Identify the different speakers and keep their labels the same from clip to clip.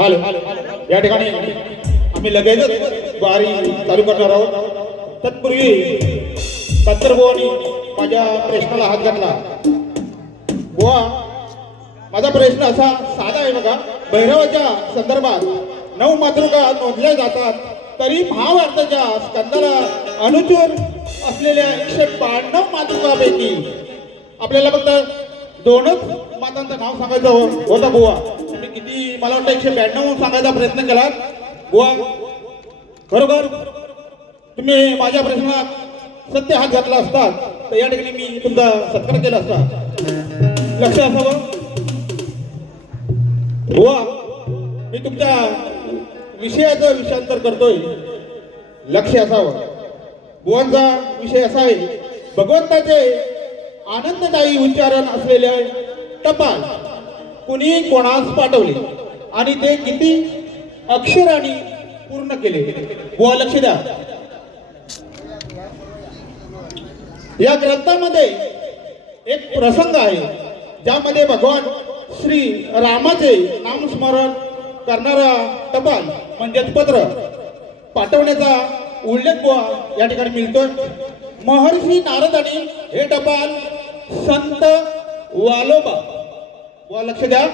Speaker 1: Hello. या ठिकाणी आम्ही लगेचच वारी चालू करणार आहोत. तत्पूर्वी कत्तरबुवानी माझ्या प्रश्नाला हात घातला. बुवा माझा प्रश्न असा साधा आहे बघा. भैरवाच्या संदर्भात नऊ मातृका नोंदल्या जातात तरी महाभारताच्या स्कंदाला अनुचूर असलेल्या एकशे ब्याण्णव मातृकापैकी आपल्याला फक्त दोनच मातांचं नाव सांगायचं हो- होतं बुवा. मला वाटतं एकशे ब्याण्णव सांगायचा प्रयत्न केला. बुवा खरोखर तुम्ही माझ्या प्रश्नात सत्य हात घातला असता तर या ठिकाणी मी तुमचा सत्कार केला असता. लक्ष असावं. बुवा मी तुमच्या विषयाचं विषयांतर करतोय. लक्ष असावं. बुवांचा विषय असा आहे भगवंताचे आनंददायी उच्चारण असलेले टपाल कुणी कोणास पाठवले? आणि ते किती अक्षराने पूर्ण केले. बुवा लक्ष द्या. या ग्रंथामध्ये एक प्रसंग आहे ज्यामध्ये भगवान श्री रामाचे नामस्मरण करणारा टपाल म्हणजेच पत्र पाठवण्याचा उल्लेख बुवा या ठिकाणी मिळतोय. महर्षी नारदाने हे टपाल संत वालोबा. बुवा लक्ष द्या.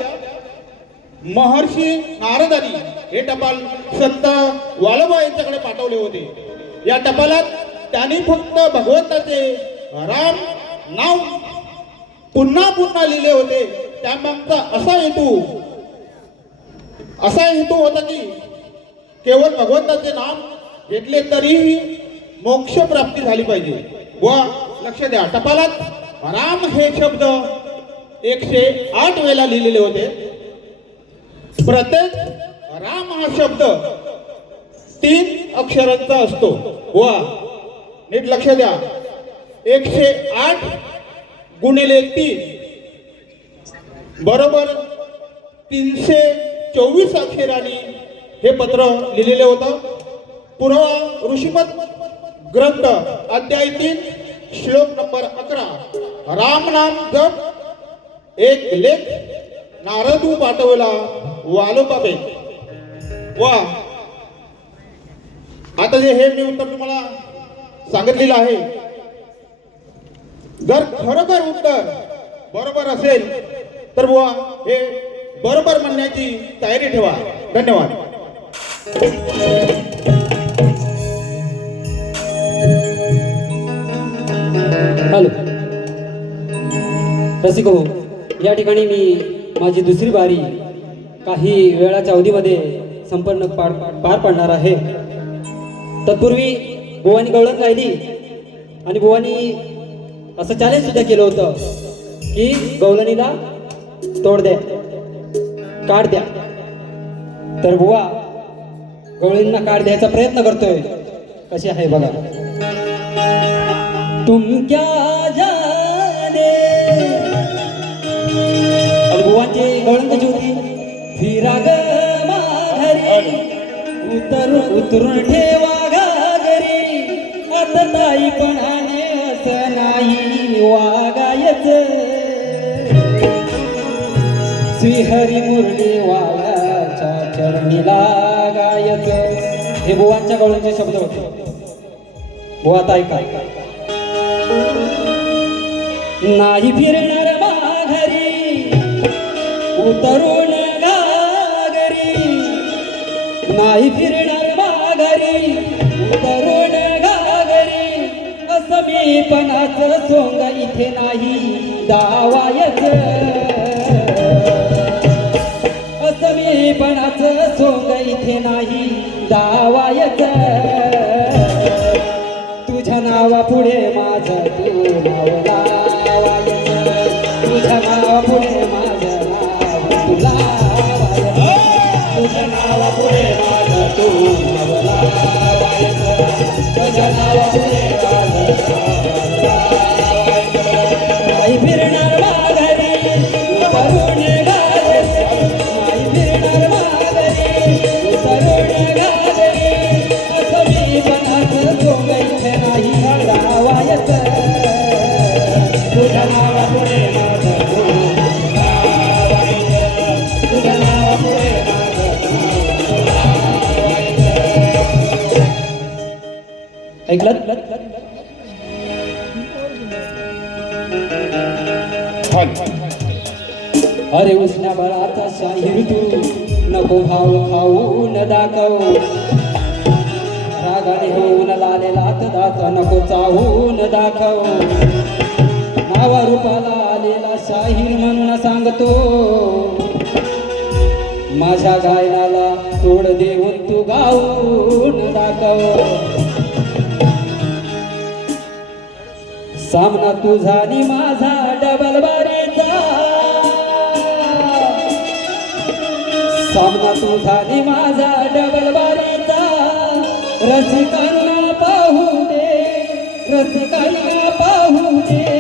Speaker 1: महर्षी नारदानी हे टपाल संत वालबा यांच्याकडे पाठवले होते. या टपालात त्यांनी फक्त भगवंताचे राम नाव पुन्हा पुन्हा लिहिले होते. त्यामागचा असा हेतू असा हेतू होता की केवळ भगवंताचे नाम घेतले तरीही मोक्ष प्राप्ती झाली पाहिजे. व लक्ष द्या. टपालात राम हे शब्द एकशे आठ वेळा लिहिलेले होते. प्रत्येक राम हा शब्द तीन अक्षरांचा असतो. वा. नीट लक्ष द्या. एकशे आठ गुणिले तीन. बरोबर तीनशे चोवीस अक्षरांनी हे पत्र लिहिलेलं होतं. पुरावा ऋषीमत ग्रंथ अध्याय तीन श्लोक नंबर अकरा. राम नाम जप एक लेख नारदू पाठवला. वालोबाबे वा. आता जे हे मी उत्तर तुम्हाला सांगितलेलं आहे जर खरोखर उत्तर बरोबर असेल तर बुवा हे बरोबर म्हणण्याची तयारी ठेवा. धन्यवाद.
Speaker 2: हॅलो. रसिको या ठिकाणी मी माझी दुसरी बारी काही वेळाच्या अवधीमध्ये संपन्न पार पार पाडणार आहे. तत्पूर्वी बुवानी गवळण गायली आणि बुवानी असं चॅलेंज सुद्धा केलं होतं की गवळणीला तोड द्या काढ द्या. तर बुवा गवळींना काढ द्यायचा प्रयत्न करतोय. कशी आहे बघा. तुमक्या जाने. आणि बुवांची गवळण कशी होती? फिरा ग माघारी उतरून उतरून ठेवा घागरी. आता ताईपणाने असं नाही वागायच. श्रीहरी मुरली वाळाच्या चरणी लागायच हे बुवांच्या गवळणचे शब्द होते. बुवा आता ऐका. नाही फिरणार माघारी. उतरून नाही फिरणार माघारी तरुण घागरी असं मी पणाचं सोंग इथे नाही. दा अरे उष्ण्या बळाचा शाहीर तू नको भाव खाऊ न दाखव। रागाने होऊन लालेला दात। नको न दाखव। नावा रूपाला आलेला शाहीर म्हणून सांगतो। माझ्या गायनाला तोड देऊन तू गाऊन दाखव। सामना तुझा आणि माझा सामना तुझा आणि माझा डबल बारीचा. रसिकांना पाहू दे रसिकांना पाहू दे.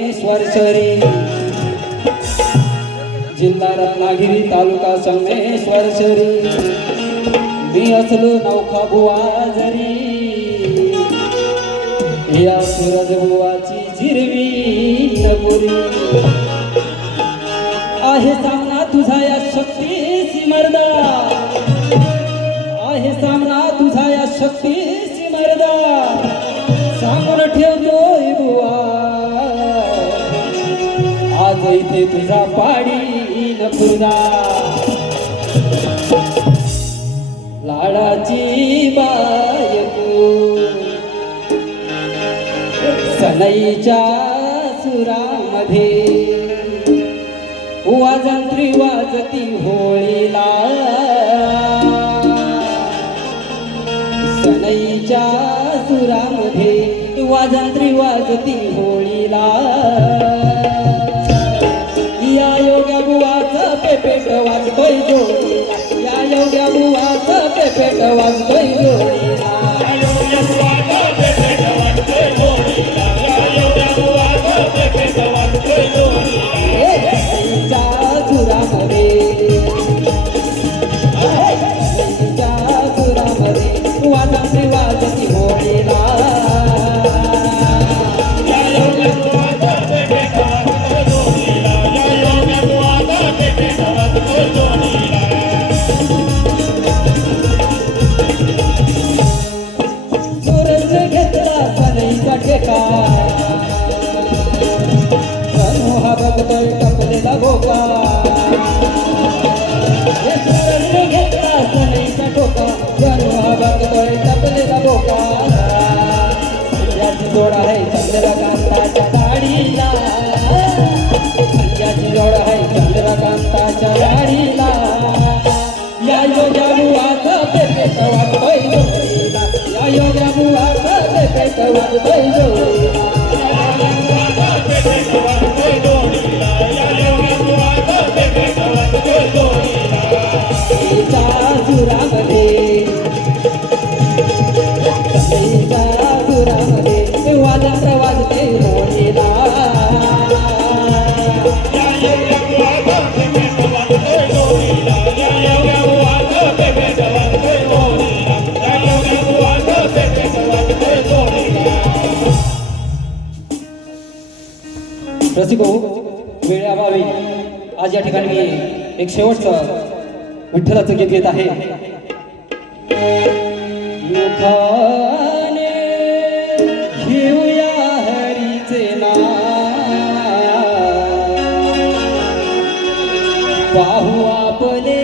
Speaker 2: संगमेश्वर शहरी जिल्हा रत्नागिरी तालुका संगमेश्वर शहरी मी असलो नौखा बुवा जरी। या सूरज बुवाची जिरवी नगुरी आहे सामना तुझा या शक्तीची मर्दा। आहे सामना तुझा या शक्तीची मर्दा। सांगून ठेवतो आज इथे तुझा पाडी नकुदा लाडाची बायको. सनईच्या सुरामध्ये. वाजंत्री वाजती होळीला. सनईच्या सुरामध्ये वाजंत्री वाजती होळीला. बुवाचं યાયો જાબુઆ કબે પે સવાત ભઈજો યાયો જાબુઆ કબે પે સવાત ભઈજો रसिको वेळाभावी आज या ठिकाणी मी एक शेवटचं विठ्ठलाचं गीत घेत आहे. घेऊया हरीचे ना पाहू आपले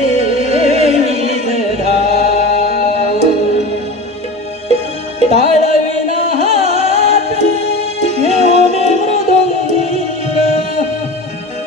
Speaker 2: ताळा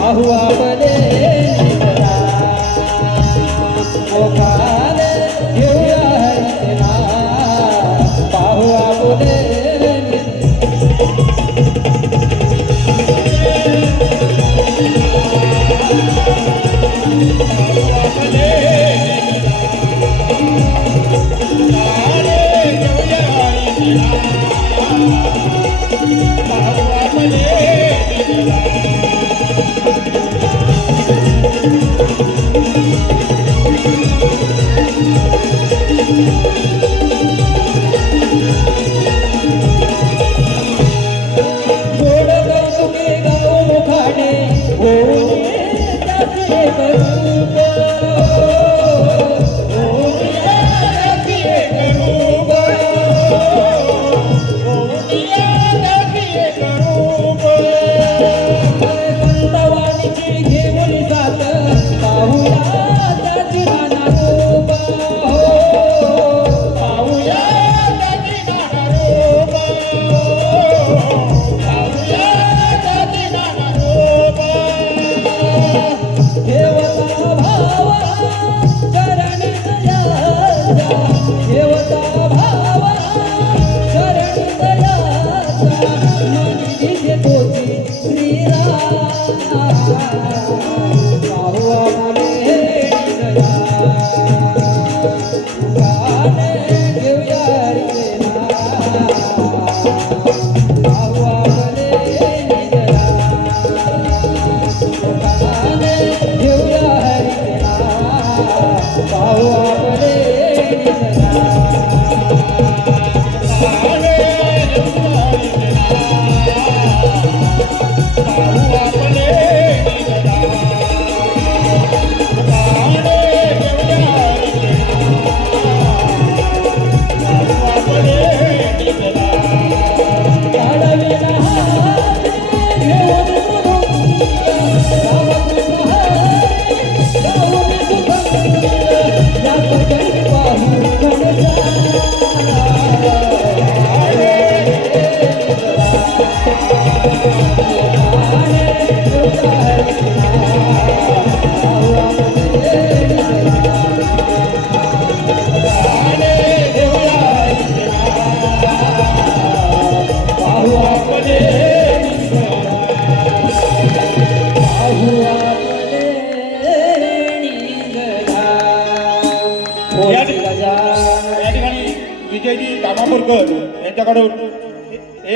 Speaker 2: पाहुआ बोले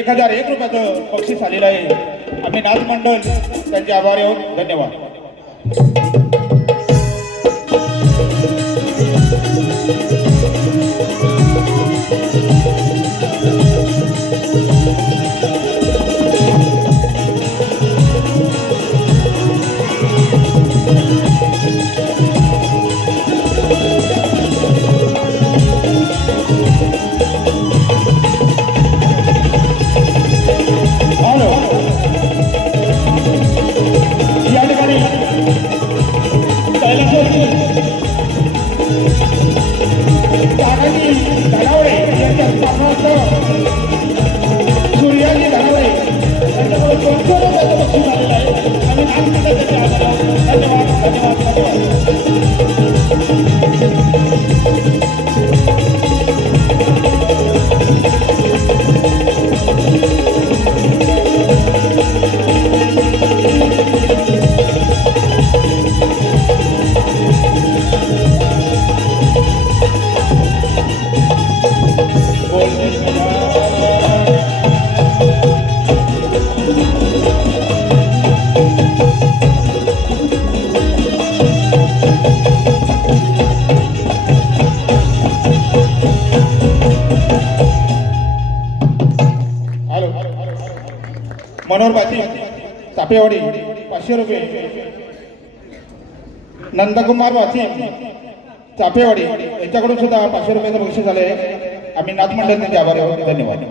Speaker 2: एक हजार एक रुपयाचं बक्षीस आलेलं आहे. आम्ही नाथ मंडळ त्यांचे आभार येऊन धन्यवाद.
Speaker 1: मनोहर बाची चापेवाडी पाचशे रुपये. नंदकुमार वाची चापेवाडी याच्याकडून सुद्धा पाचशे रुपयाचं बक्षीस झालं आहे आम्ही नाथ मंडळ त्यांचे आभार धन्यवाद.